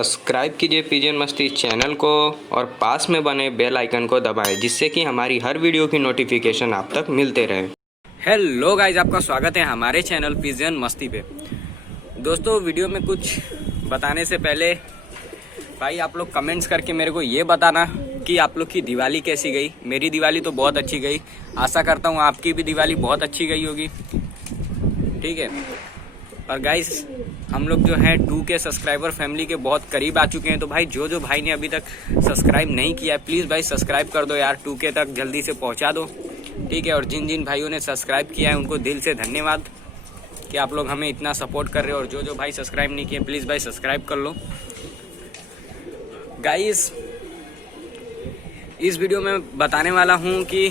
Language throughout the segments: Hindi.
सब्सक्राइब कीजिए पिजन मस्ती चैनल को और पास में बने बेल आइकन को दबाएं जिससे कि हमारी हर वीडियो की नोटिफिकेशन आप तक मिलते रहे। हेलो गाइज, आपका स्वागत है हमारे चैनल पिजन मस्ती पे। दोस्तों, वीडियो में कुछ बताने से पहले भाई आप लोग कमेंट्स करके मेरे को ये बताना कि आप लोग की दिवाली कैसी गई। मेरी दिवाली तो बहुत अच्छी गई, आशा करता हूँ आपकी भी दिवाली बहुत अच्छी गई होगी। ठीक है। और गाइस, हम लोग जो है 2K सब्सक्राइबर फैमिली के बहुत करीब आ चुके हैं। तो भाई जो भाई ने अभी तक सब्सक्राइब नहीं किया है, प्लीज़ भाई सब्सक्राइब कर दो यार, 2K तक जल्दी से पहुंचा दो। ठीक है। और जिन भाइयों ने सब्सक्राइब किया है उनको दिल से धन्यवाद कि आप लोग हमें इतना सपोर्ट कर रहे हो। और जो भाई सब्सक्राइब नहीं किए, प्लीज़ भाई सब्सक्राइब कर लो। गाइस, इस वीडियो में बताने वाला हूँ कि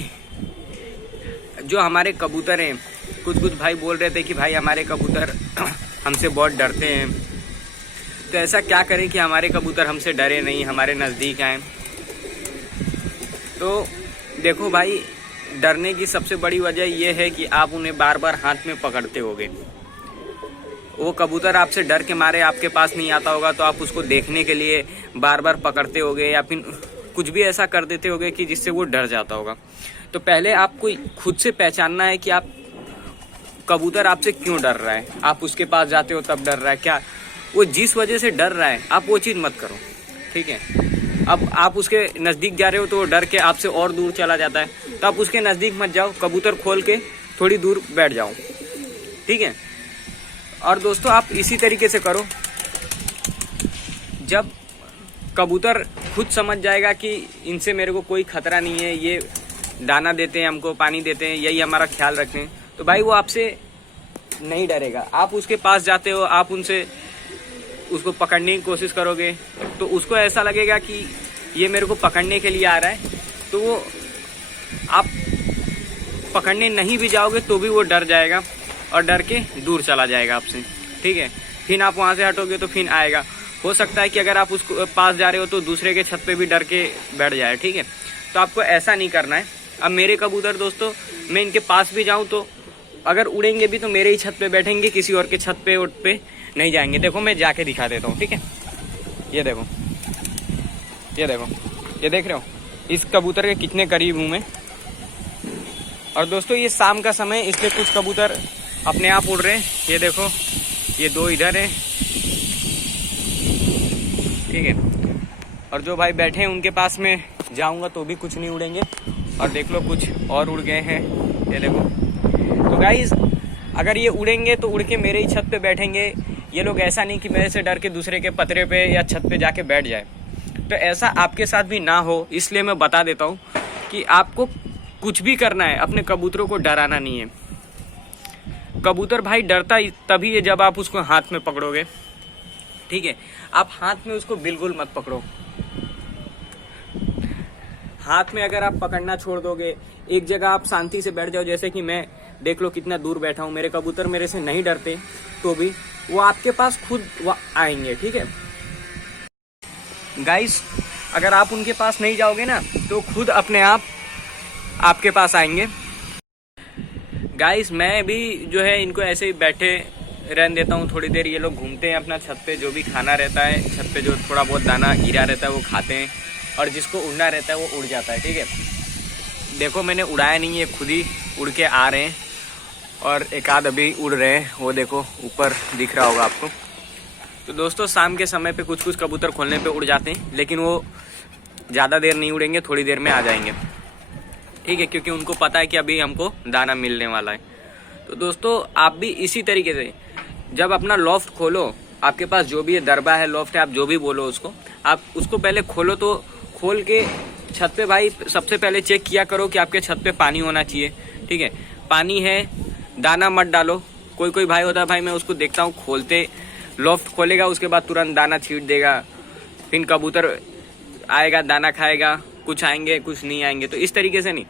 जो हमारे कबूतर हैं, कुछ भाई बोल रहे थे कि भाई हमारे कबूतर हमसे बहुत डरते हैं। तो ऐसा क्या करें कि हमारे कबूतर हमसे डरे नहीं, हमारे नज़दीक आए। तो देखो भाई, डरने की सबसे बड़ी वजह यह है कि आप उन्हें बार बार हाथ में पकड़ते होगे। वो कबूतर आपसे डर के मारे आपके पास नहीं आता होगा, तो आप उसको देखने के लिए बार बार पकड़ते होगे या फिर कुछ भी ऐसा कर देते होगे कि जिससे वो डर जाता होगा। तो पहले आपको खुद से पहचानना है कि आप कबूतर आपसे क्यों डर रहा है। आप उसके पास जाते हो तब डर रहा है क्या, वो जिस वजह से डर रहा है आप वो चीज़ मत करो। ठीक है। अब आप उसके नज़दीक जा रहे हो तो वो डर के आपसे और दूर चला जाता है, तो आप उसके नज़दीक मत जाओ, कबूतर खोल के थोड़ी दूर बैठ जाओ। ठीक है। और दोस्तों, आप इसी तरीके से करो। जब कबूतर खुद समझ जाएगा कि इनसे मेरे को कोई खतरा नहीं है, ये दाना देते हैं हमको, पानी देते हैं, यही हमारा ख्याल रखते हैं, तो भाई वो आपसे नहीं डरेगा। आप उसके पास जाते हो, आप उसको पकड़ने की कोशिश करोगे तो उसको ऐसा लगेगा कि ये मेरे को पकड़ने के लिए आ रहा है। तो वो आप पकड़ने नहीं भी जाओगे तो भी वो डर जाएगा और डर के दूर चला जाएगा आपसे। ठीक है। फिर आप वहाँ से हटोगे तो फिर आएगा। हो सकता है कि अगर आप उसको पास जा रहे हो तो दूसरे के छत पे भी डर के बैठ जाए। ठीक है। तो आपको ऐसा नहीं करना है। अब मेरे कबूतर दोस्तों, मैं इनके पास भी जाऊँ तो अगर उड़ेंगे भी तो मेरे ही छत पे बैठेंगे, किसी और के छत पे उठ पे नहीं जाएंगे। देखो, मैं जाके दिखा देता हूँ। ठीक है। ये देखो, ये देख रहे हो, इस कबूतर के कितने करीब हूँ मैं। और दोस्तों, ये शाम का समय, इसलिए कुछ कबूतर अपने आप उड़ रहे हैं। ये देखो, ये 2 इधर हैं। ठीक है। और जो भाई बैठे हैं उनके पास में जाऊंगा तो भी कुछ नहीं उड़ेंगे। और देख लो, कुछ और उड़ गए हैं, ये देखो। तो गाइस, अगर ये उड़ेंगे तो उड़ के मेरे ही छत पे बैठेंगे। ये लोग ऐसा नहीं कि मेरे से डर के दूसरे के पतरे पे या छत पे जाके बैठ जाए। तो ऐसा आपके साथ भी ना हो, इसलिए मैं बता देता हूँ कि आपको कुछ भी करना है, अपने कबूतरों को डराना नहीं है। कबूतर भाई डरता तभी है जब आप उसको हाथ में पकड़ोगे। ठीक है। आप हाथ में उसको बिल्कुल मत पकड़ो। हाथ में अगर आप पकड़ना छोड़ दोगे, एक जगह आप शांति से बैठ जाओ, जैसे कि मैं देख लो कितना दूर बैठा हूँ, मेरे कबूतर मेरे से नहीं डरते तो भी वो आपके पास खुद आएंगे। ठीक है गाइस, अगर आप उनके पास नहीं जाओगे ना तो खुद अपने आप आपके पास आएंगे। गाइस, मैं भी जो है इनको ऐसे ही बैठे रहने देता हूँ थोड़ी देर। ये लोग घूमते हैं अपना छत पे, जो भी खाना रहता है छत पे, जो थोड़ा बहुत दाना गिरा रहता है वो खाते हैं, और जिसको उड़ना रहता है वो उड़ जाता है। ठीक है। देखो, मैंने उड़ाया नहीं है, खुद ही उड़ के आ रहे हैं। और एक आध अभी उड़ रहे हैं, वो देखो ऊपर दिख रहा होगा आपको। तो दोस्तों, शाम के समय पे कुछ कबूतर खोलने पे उड़ जाते हैं, लेकिन वो ज़्यादा देर नहीं उड़ेंगे, थोड़ी देर में आ जाएंगे। ठीक है। क्योंकि उनको पता है कि अभी हमको दाना मिलने वाला है। तो दोस्तों, आप भी इसी तरीके से जब अपना लॉफ्ट खोलो, आपके पास जो भी है, दरबा है, लॉफ्ट है, आप जो भी बोलो उसको, आप उसको पहले खोलो। तो खोल के छत पे भाई सबसे पहले चेक किया करो कि आपके छत पे पानी होना चाहिए। ठीक है। पानी है, दाना मत डालो। कोई भाई होता है, भाई मैं उसको देखता हूँ खोलते, लॉफ्ट खोलेगा, उसके बाद तुरंत दाना छीट देगा, फिर कबूतर आएगा, दाना खाएगा, कुछ आएंगे कुछ नहीं आएंगे। तो इस तरीके से नहीं,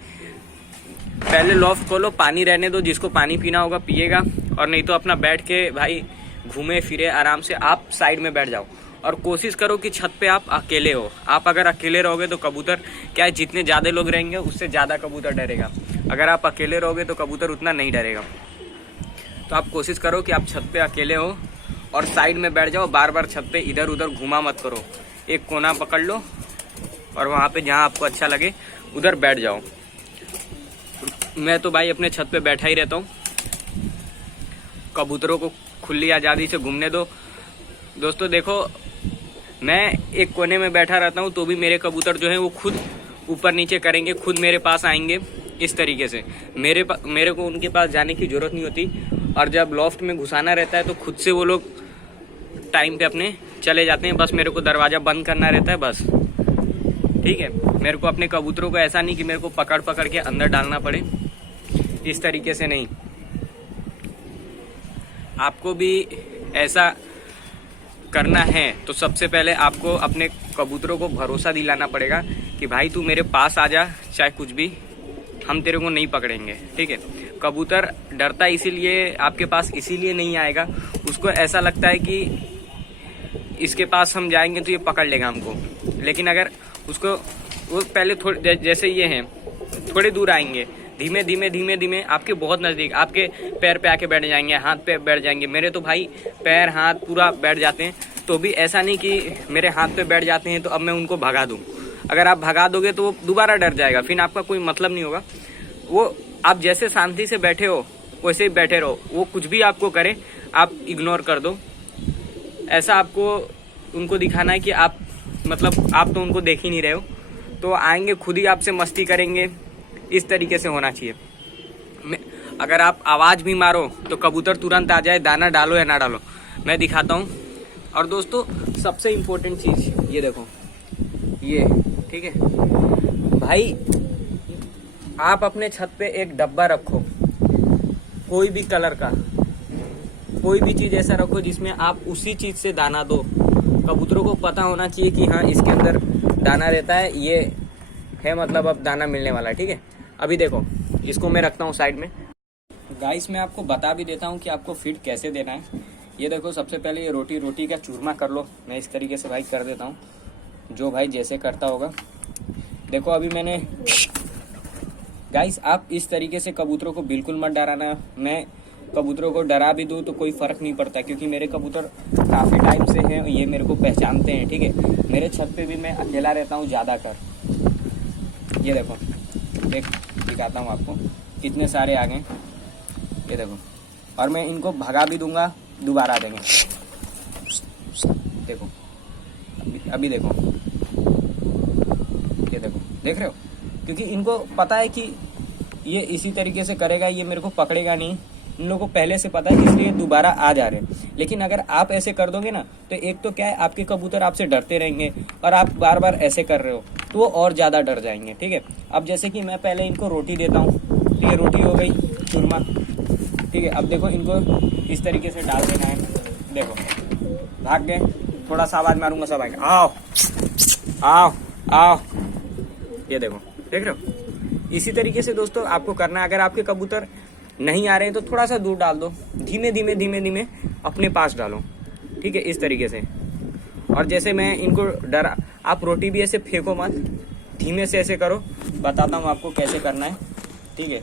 पहले लॉफ्ट खोलो, पानी रहने दो, जिसको पानी पीना होगा पिएगा, और नहीं तो अपना बैठ के भाई घूमे फिरे आराम से, आप साइड में बैठ जाओ। और कोशिश करो कि छत पे आप अकेले हो। आप अगर अकेले रहोगे तो कबूतर क्या है, जितने ज़्यादा लोग रहेंगे उससे ज़्यादा कबूतर डरेगा। अगर आप अकेले रहोगे तो कबूतर उतना नहीं डरेगा। तो आप कोशिश करो कि आप छत पे अकेले हो और साइड में बैठ जाओ, बार बार छत पे इधर उधर घुमा मत करो। एक कोना पकड़ लो और वहाँ पे जहाँ आपको अच्छा लगे उधर बैठ जाओ। मैं तो भाई अपने छत पे बैठा ही रहता हूँ, कबूतरों को खुली आज़ादी से घूमने दो। दोस्तों देखो, मैं एक कोने में बैठा रहता हूँ तो भी मेरे कबूतर जो हैं वो खुद ऊपर नीचे करेंगे, खुद मेरे पास आएंगे। इस तरीके से मेरे को उनके पास जाने की ज़रूरत नहीं होती। और जब लॉफ्ट में घुसाना रहता है तो खुद से वो लोग टाइम पे अपने चले जाते हैं। बस मेरे को दरवाज़ा बंद करना रहता है बस, ठीक है। मेरे को अपने कबूतरों को ऐसा नहीं कि मेरे को पकड़ पकड़ के अंदर डालना पड़े, इस तरीके से नहीं। आपको भी ऐसा करना है तो सबसे पहले आपको अपने कबूतरों को भरोसा दिलाना पड़ेगा कि भाई तू मेरे पास आ जा, चाहे कुछ भी, हम तेरे को नहीं पकड़ेंगे, ठीक है। कबूतर डरता इसीलिए आपके पास इसीलिए नहीं आएगा, उसको ऐसा लगता है कि इसके पास हम जाएंगे तो ये पकड़ लेगा हमको। लेकिन अगर उसको वो पहले थोड़े, जैसे ये हैं, थोड़े दूर आएंगे, धीमे धीमे धीमे धीमे आपके बहुत नज़दीक, आपके पैर पे आके बैठ जाएंगे, हाथ पे बैठ जाएंगे। मेरे तो भाई पैर हाथ पूरा बैठ जाते हैं, तो भी ऐसा नहीं कि मेरे हाथ पे बैठ जाते हैं तो अब मैं उनको भगा दूँ। अगर आप भगा दोगे तो वो दोबारा डर जाएगा, फिर आपका कोई मतलब नहीं होगा। वो आप जैसे शांति से बैठे हो वैसे ही बैठे रहो, वो कुछ भी आपको करे आप इग्नोर कर दो। ऐसा आपको उनको दिखाना है कि आप मतलब आप तो उनको देख ही नहीं रहे हो, तो आएंगे खुद ही आपसे मस्ती करेंगे। इस तरीके से होना चाहिए। अगर आप आवाज़ भी मारो तो कबूतर तुरंत आ जाए, दाना डालो या ना डालो। मैं दिखाता हूँ। और दोस्तों सबसे इम्पोर्टेंट चीज़ ये देखो, ये ठीक है भाई, आप अपने छत पे एक डब्बा रखो, कोई भी कलर का, कोई भी चीज़ ऐसा रखो जिसमें आप उसी चीज़ से दाना दो। कबूतरों को पता होना चाहिए कि हाँ इसके अंदर दाना रहता है, ये है मतलब अब दाना मिलने वाला है, ठीक है। अभी देखो, इसको मैं रखता हूँ साइड में। गाइस मैं आपको बता भी देता हूँ कि आपको फीड कैसे देना है। ये देखो, सबसे पहले ये रोटी का चूरमा कर लो। मैं इस तरीके से भाई कर देता हूँ, जो भाई जैसे करता होगा। देखो अभी मैंने, गाइस आप इस तरीके से कबूतरों को बिल्कुल मत डराना। मैं कबूतरों को डरा भी दूँ तो कोई फ़र्क नहीं पड़ता, क्योंकि मेरे कबूतर काफ़ी टाइम से हैं, ये मेरे को पहचानते हैं, ठीक है। मेरे छत पे भी मैं अकेला रहता हूँ ज़्यादातर। ये देखो, एक दिखाता हूँ आपको, कितने सारे आ गए, ये देखो। और मैं इनको भगा भी दूंगा, दोबारा आ जाएंगे। देखो अभी देखो, ये देखो, देख रहे हो, क्योंकि इनको पता है कि ये इसी तरीके से करेगा, ये मेरे को पकड़ेगा नहीं। इन लोगों को पहले से पता है, इसलिए दोबारा आ जा रहे हैं। लेकिन अगर आप ऐसे कर दोगे ना, तो एक तो क्या है, आपके कबूतर आपसे डरते रहेंगे, और आप बार बार ऐसे कर रहे हो तो वो और ज़्यादा डर जाएंगे, ठीक है। अब जैसे कि मैं पहले इनको रोटी देता हूँ, तो ये रोटी हो गई चूरमा, ठीक है। अब देखो इनको इस तरीके से डाल देना है। देखो भाग गए, थोड़ा सा आवाज़ मारूंगा सब आएंगे, आओ आओ आओ। ये देखो, देख रहे हो। इसी तरीके से दोस्तों आपको करना है। अगर आपके कबूतर नहीं आ रहे हैं तो थोड़ा सा दूर डाल दो, धीमे धीमे धीमे धीमे अपने पास डालो, ठीक है, इस तरीके से। और जैसे मैं इनको डरा, आप रोटी भी ऐसे फेंको मत, धीमे से ऐसे करो। बताता हूँ आपको कैसे करना है, ठीक है।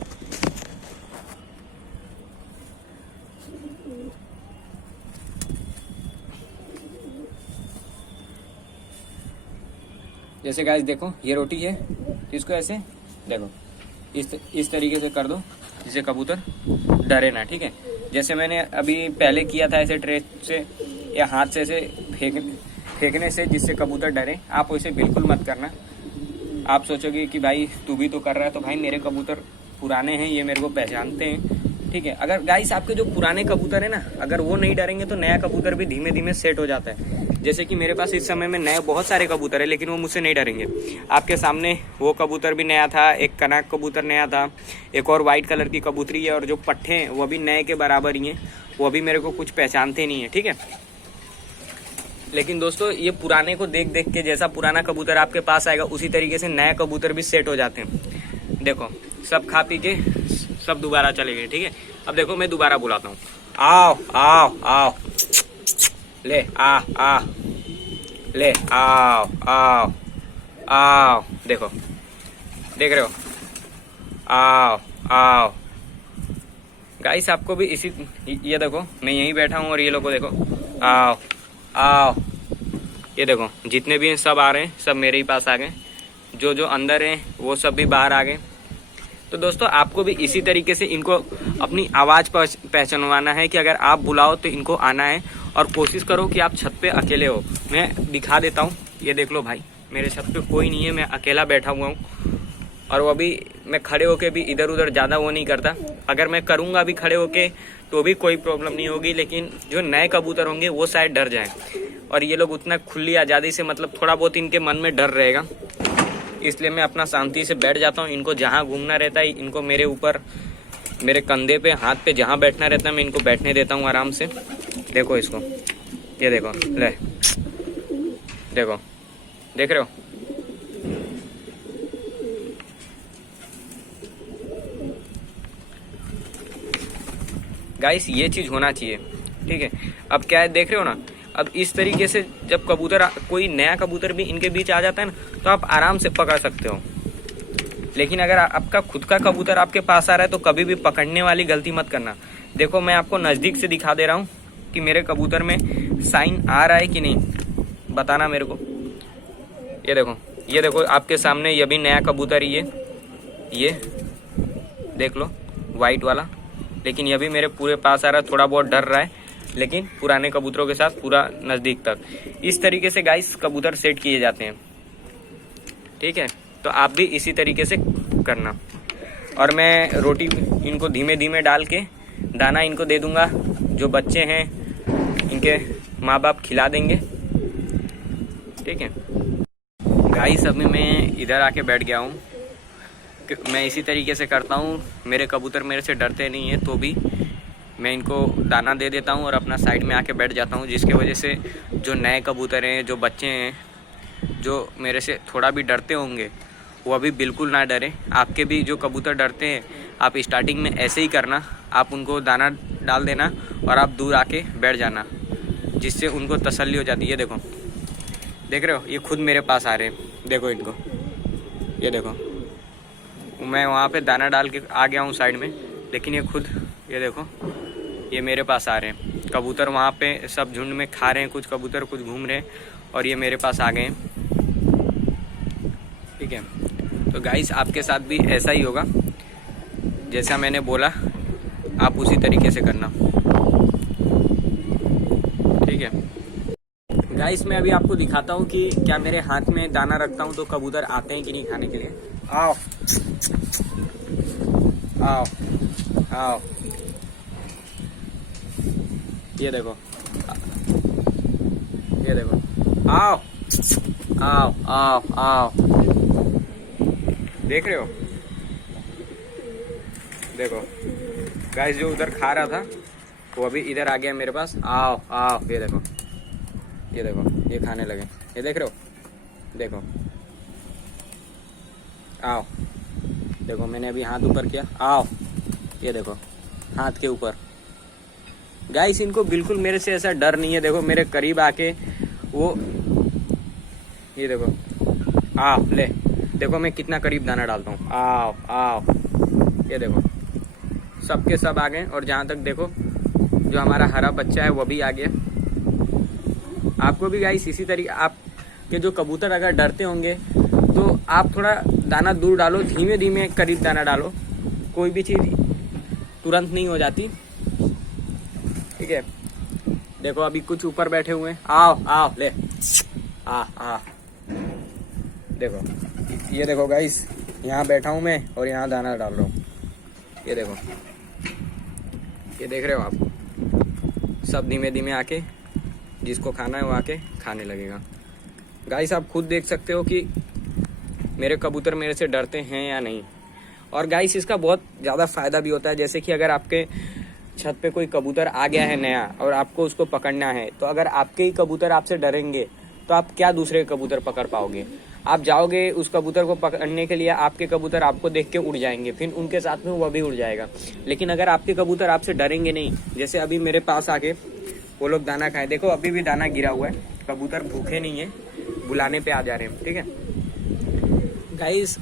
जैसे गाइस देखो, ये रोटी है, इसको ऐसे देखो इस तरीके से कर दो जिससे कबूतर डरे ना, ठीक है। जैसे मैंने अभी पहले किया था, ऐसे ट्रे से या हाथ से ऐसे फेंकने से जिससे कबूतर डरे, आप वैसे बिल्कुल मत करना। आप सोचोगे कि भाई तू भी तो कर रहा है, तो भाई मेरे कबूतर पुराने हैं, ये मेरे को पहचानते हैं, ठीक है। अगर गाइस आपके जो पुराने कबूतर है ना, अगर वो नहीं डरेंगे तो नया कबूतर भी धीमे धीमे सेट हो जाता है। जैसे कि मेरे पास इस समय में नए बहुत सारे कबूतर है, लेकिन वो मुझसे नहीं डरेंगे। आपके सामने वो कबूतर भी नया था, एक कनक कबूतर नया था, एक और वाइट कलर की कबूतरी है, और जो पट्टे हैं वो भी नए के बराबर ही हैं, वो अभी मेरे को कुछ पहचानते नहीं है, ठीक है। लेकिन दोस्तों ये पुराने को देख देख के, जैसा पुराना कबूतर आपके पास आएगा उसी तरीके से नए कबूतर भी सेट हो जाते हैं। देखो सब खा पी के सब दोबारा चले गए, ठीक है। अब देखो मैं दोबारा बुलाता हूँ, आओ आओ आओ, ले आ आ, ले आओ आओ आओ। देखो, देख रहे हो, आओ आओ। गाइस आपको भी इसी, ये देखो मैं यहीं बैठा हूँ और ये लोगों को देखो आओ आओ। ये देखो जितने भी हैं सब आ रहे हैं, सब मेरे ही पास आ गए। जो जो अंदर हैं वो सब भी बाहर आ गए। तो दोस्तों आपको भी इसी तरीके से इनको अपनी आवाज़ पहचानवाना है कि अगर आप बुलाओ तो इनको आना है। और कोशिश करो कि आप छत पे अकेले हो। मैं दिखा देता हूँ, ये देख लो भाई, मेरे छत पे कोई नहीं है, मैं अकेला बैठा हुआ हूँ। और वो भी मैं खड़े होके भी इधर उधर ज़्यादा वो नहीं करता। अगर मैं करूँगा भी खड़े होके तो भी कोई प्रॉब्लम नहीं होगी, लेकिन जो नए कबूतर होंगे वो शायद डर जाएं। और ये लोग उतना खुली आज़ादी से, मतलब थोड़ा बहुत इनके मन में डर रहेगा, इसलिए मैं अपना शांति से बैठ जाता हूँ। इनको जहाँ घूमना रहता है, इनको मेरे ऊपर, मेरे कंधे पे, हाथ पे जहाँ बैठना रहता है मैं इनको बैठने देता हूँ आराम से। देखो इसको, ये देखो, ले देखो, देख रहे हो। गाइस ये चीज़ होना चाहिए, ठीक है। अब क्या है, देख रहे हो ना, अब इस तरीके से जब कबूतर, कोई नया कबूतर भी इनके बीच आ जाता है ना, तो आप आराम से पकड़ सकते हो। लेकिन अगर आपका खुद का कबूतर आपके पास आ रहा है तो कभी भी पकड़ने वाली गलती मत करना। देखो मैं आपको नज़दीक से दिखा दे रहा हूँ कि मेरे कबूतर में साइन आ रहा है कि नहीं, बताना मेरे को। ये देखो, ये देखो आपके सामने, ये भी नया कबूतर ही है, ये देख लो, वाइट वाला। लेकिन ये भी मेरे पूरे पास आ रहा है, थोड़ा बहुत डर रहा है, लेकिन पुराने कबूतरों के साथ पूरा नज़दीक तक। इस तरीके से गाइस कबूतर सेट किए जाते हैं, ठीक है। तो आप भी इसी तरीके से करना। और मैं रोटी इनको धीमे धीमे डाल के दाना इनको दे दूंगा। जो बच्चे हैं इनके माँ बाप खिला देंगे, ठीक है। गाइस अभी मैं इधर आके बैठ गया हूँ। मैं इसी तरीके से करता हूँ। मेरे कबूतर मेरे से डरते नहीं हैं, तो भी मैं इनको दाना दे देता हूँ और अपना साइड में आके बैठ जाता हूँ, जिसके वजह से जो नए कबूतर हैं, जो बच्चे हैं, जो मेरे से थोड़ा भी डरते होंगे, वो अभी बिल्कुल ना डरे। आपके भी जो कबूतर डरते हैं, आप स्टार्टिंग में ऐसे ही करना, आप उनको दाना डाल देना और आप दूर आके बैठ जाना, जिससे उनको तसल्ली हो जाती है। ये देखो, देख रहे हो, ये खुद मेरे पास आ रहे हैं, देखो इनको, ये देखो। मैं वहाँ पे दाना डाल के आ गया हूँ साइड में, लेकिन ये खुद, ये देखो, ये मेरे पास आ रहे हैं। कबूतर वहाँ पे सब झुंड में खा रहे हैं, कुछ कबूतर कुछ घूम रहे हैं, और ये मेरे पास आ गए हैं, ठीक है। तो गाइस आपके साथ भी ऐसा ही होगा, जैसा मैंने बोला आप उसी तरीके से करना, ठीक है। गाइस मैं अभी आपको दिखाता हूँ कि क्या मेरे हाथ में दाना रखता हूँ तो कबूतर आते हैं कि नहीं खाने के लिए। आओ आओ आओ, ये देखो, ये देखो, आओ आओ आओ आओ, देख रहे हो। देखो गाइस जो उधर खा रहा था वो अभी इधर आ गया मेरे पास। आओ आओ, ये देखो, ये देखो, ये खाने लगे, ये देख रहे हो, देखो, आओ, देखो मैंने अभी हाथ ऊपर किया, आओ, ये देखो, हाथ के ऊपर। गाइस इनको बिल्कुल मेरे से ऐसा डर नहीं है। देखो मेरे करीब आके वो, ये देखो, आओ ले, देखो मैं कितना करीब दाना डालता हूँ, आओ आओ, ये देखो, सबके सब आ गए। और जहाँ तक देखो, जो हमारा हरा बच्चा है वो भी आ गया। आपको भी गाइस इसी तरीके, आपके जो कबूतर अगर डरते होंगे तो आप थोड़ा दाना दूर डालो, धीमे धीमे करीब दाना डालो, कोई भी चीज़ तुरंत नहीं हो जाती, ठीक है। देखो अभी कुछ ऊपर बैठे हुए हैं, आओ आओ ले, आ आ, देखो, ये देखो गाइस, यहाँ बैठा हूँ मैं और यहाँ दाना डाल रहा हूँ, ये देखो, ये देख रहे हो आप। सब धीमे धीमे आके जिसको खाना है वो आके खाने लगेगा। गाइस आप खुद देख सकते हो कि मेरे कबूतर मेरे से डरते हैं या नहीं। और गाइस इसका बहुत ज़्यादा फ़ायदा भी होता है, जैसे कि अगर आपके छत पे कोई कबूतर आ गया है नया और आपको उसको पकड़ना है, तो अगर आपके ही कबूतर आपसे डरेंगे तो आप क्या दूसरे कबूतर पकड़ पाओगे। आप जाओगे उस कबूतर को पकड़ने के लिए, आपके कबूतर आपको देख के उड़ जाएंगे, फिर उनके साथ में वो भी उड़ जाएगा। लेकिन अगर आपके कबूतर आपसे डरेंगे नहीं, जैसे अभी मेरे पास आके वो लोग दाना खाएं, देखो अभी भी दाना गिरा हुआ है, कबूतर भूखे नहीं है, बुलाने पे आ जा रहे हैं, ठीक है। गाइस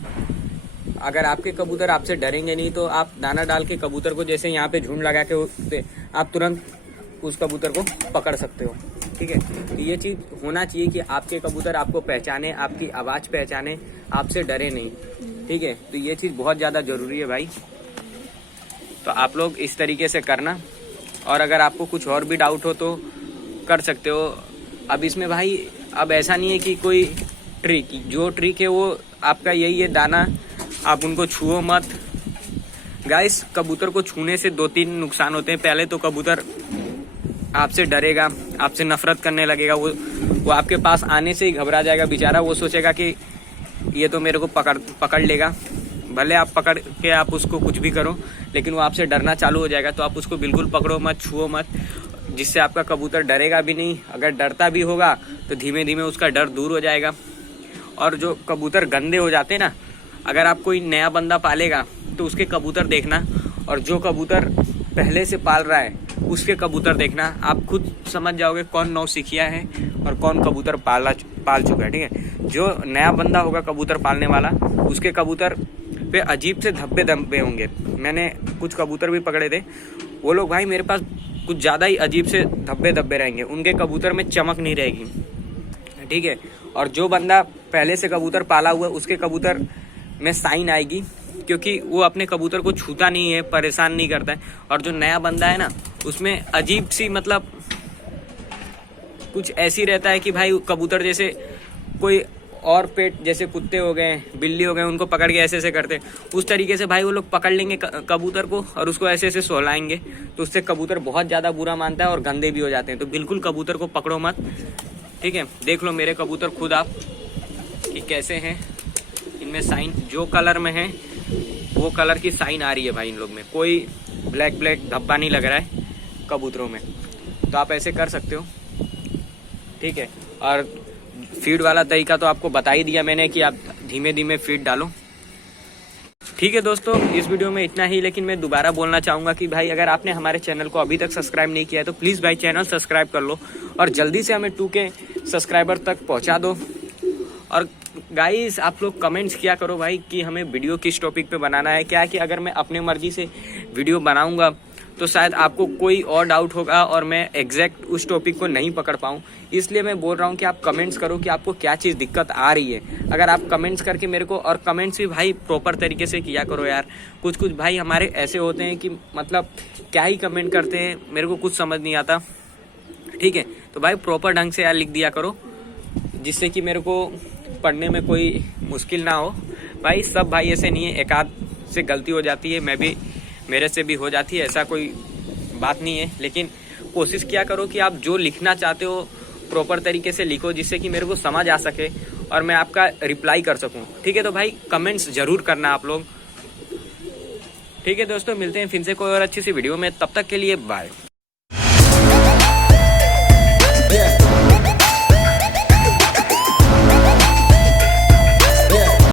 अगर आपके कबूतर आपसे डरेंगे नहीं तो आप दाना डाल के कबूतर को, जैसे यहाँ पे झुंड लगा के आप तुरंत उस कबूतर को पकड़ सकते हो। ठीक है, तो ये चीज़ होना चाहिए कि आपके कबूतर आपको पहचाने, आपकी आवाज़ पहचाने, आपसे डरे नहीं। ठीक है, तो ये चीज़ बहुत ज़्यादा ज़रूरी है भाई। तो आप लोग इस तरीके से करना, और अगर आपको कुछ और भी डाउट हो तो कर सकते हो। अब इसमें भाई अब ऐसा नहीं है कि कोई ट्रिक, जो ट्रिक है वो आपका यही है, दाना आप उनको छुओ मत। गाइस, कबूतर को छूने से 2-3 नुकसान होते हैं। पहले तो कबूतर आपसे डरेगा, आपसे नफरत करने लगेगा, वो आपके पास आने से ही घबरा जाएगा बेचारा। वो सोचेगा कि ये तो मेरे को पकड़ लेगा। भले आप पकड़ के आप उसको कुछ भी करो, लेकिन वो आपसे डरना चालू हो जाएगा। तो आप उसको बिल्कुल पकड़ो मत, छुओ मत, जिससे आपका कबूतर डरेगा भी नहीं। अगर डरता भी होगा तो धीमे धीमे उसका डर दूर हो जाएगा। और जो कबूतर गंदे हो जाते हैं ना, अगर आप कोई नया बंदा पालेगा तो उसके कबूतर देखना, और जो कबूतर पहले से पाल रहा है उसके कबूतर देखना। आप खुद समझ जाओगे कौन नौसिखिया है और कौन कबूतर पाल चुका है। ठीक है, जो नया बंदा होगा कबूतर पालने वाला, उसके कबूतर पे अजीब से धब्बे होंगे। मैंने कुछ कबूतर भी पकड़े थे, वो लोग भाई मेरे पास कुछ ज़्यादा ही अजीब से धब्बे रहेंगे, उनके कबूतर में चमक नहीं रहेगी। ठीक है, और जो बंदा पहले से कबूतर पाला हुआ है उसके कबूतर में साइन आएगी, क्योंकि वो अपने कबूतर को छूता नहीं है, परेशान नहीं करता है। और जो नया बंदा है ना, उसमें अजीब सी मतलब कुछ ऐसी रहता है कि भाई कबूतर जैसे कोई और पेट, जैसे कुत्ते हो गए, बिल्ली हो गए, उनको पकड़ के ऐसे ऐसे करते, उस तरीके से भाई वो लोग पकड़ लेंगे कबूतर को और उसको ऐसे ऐसे सहलाएंगे। तो उससे कबूतर बहुत ज़्यादा बुरा मानता है और गंदे भी हो जाते हैं। तो बिल्कुल कबूतर को पकड़ो मत। ठीक है, देख लो मेरे कबूतर खुद आप कि कैसे हैं। इनमें साइन जो कलर में है वो कलर की साइन आ रही है भाई। इन लोग में कोई ब्लैक धब्बा नहीं लग रहा है कबूतरों में। तो आप ऐसे कर सकते हो। ठीक है, और फीड वाला तरीका तो आपको बता ही दिया मैंने कि आप धीमे धीमे फीड डालो। ठीक है दोस्तों, इस वीडियो में इतना ही। लेकिन मैं दोबारा बोलना चाहूँगा कि भाई अगर आपने हमारे चैनल को अभी तक सब्सक्राइब नहीं किया है तो प्लीज़ भाई चैनल सब्सक्राइब कर लो, और जल्दी से हमें 2K सब्सक्राइबर तक पहुँचा दो। और गाइस, आप लोग कमेंट्स किया करो भाई कि हमें वीडियो किस टॉपिक पे बनाना है। क्या है कि अगर मैं अपने मर्जी से वीडियो बनाऊंगा तो शायद आपको कोई और डाउट होगा और मैं एग्जैक्ट उस टॉपिक को नहीं पकड़ पाऊँ। इसलिए मैं बोल रहा हूँ कि आप कमेंट्स करो कि आपको क्या चीज़ दिक्कत आ रही है। अगर आप कमेंट्स करके मेरे को, और कमेंट्स भी भाई प्रॉपर तरीके से किया करो यार। कुछ भाई हमारे ऐसे होते हैं कि मतलब क्या ही कमेंट करते हैं, मेरे को कुछ समझ नहीं आता। ठीक है, तो भाई प्रॉपर ढंग से यार लिख दिया करो, जिससे कि मेरे को पढ़ने में कोई मुश्किल ना हो। भाई सब भाई ऐसे नहीं है, एक आध से गलती हो जाती है, मेरे से भी हो जाती है, ऐसा कोई बात नहीं है। लेकिन कोशिश किया करो कि आप जो लिखना चाहते हो प्रॉपर तरीके से लिखो, जिससे कि मेरे को समझ आ सके और मैं आपका रिप्लाई कर सकूं। ठीक है, तो भाई कमेंट्स जरूर करना आप लोग। ठीक है दोस्तों, मिलते हैं फिर से कोई और अच्छी सी वीडियो में। तब तक के लिए बाय।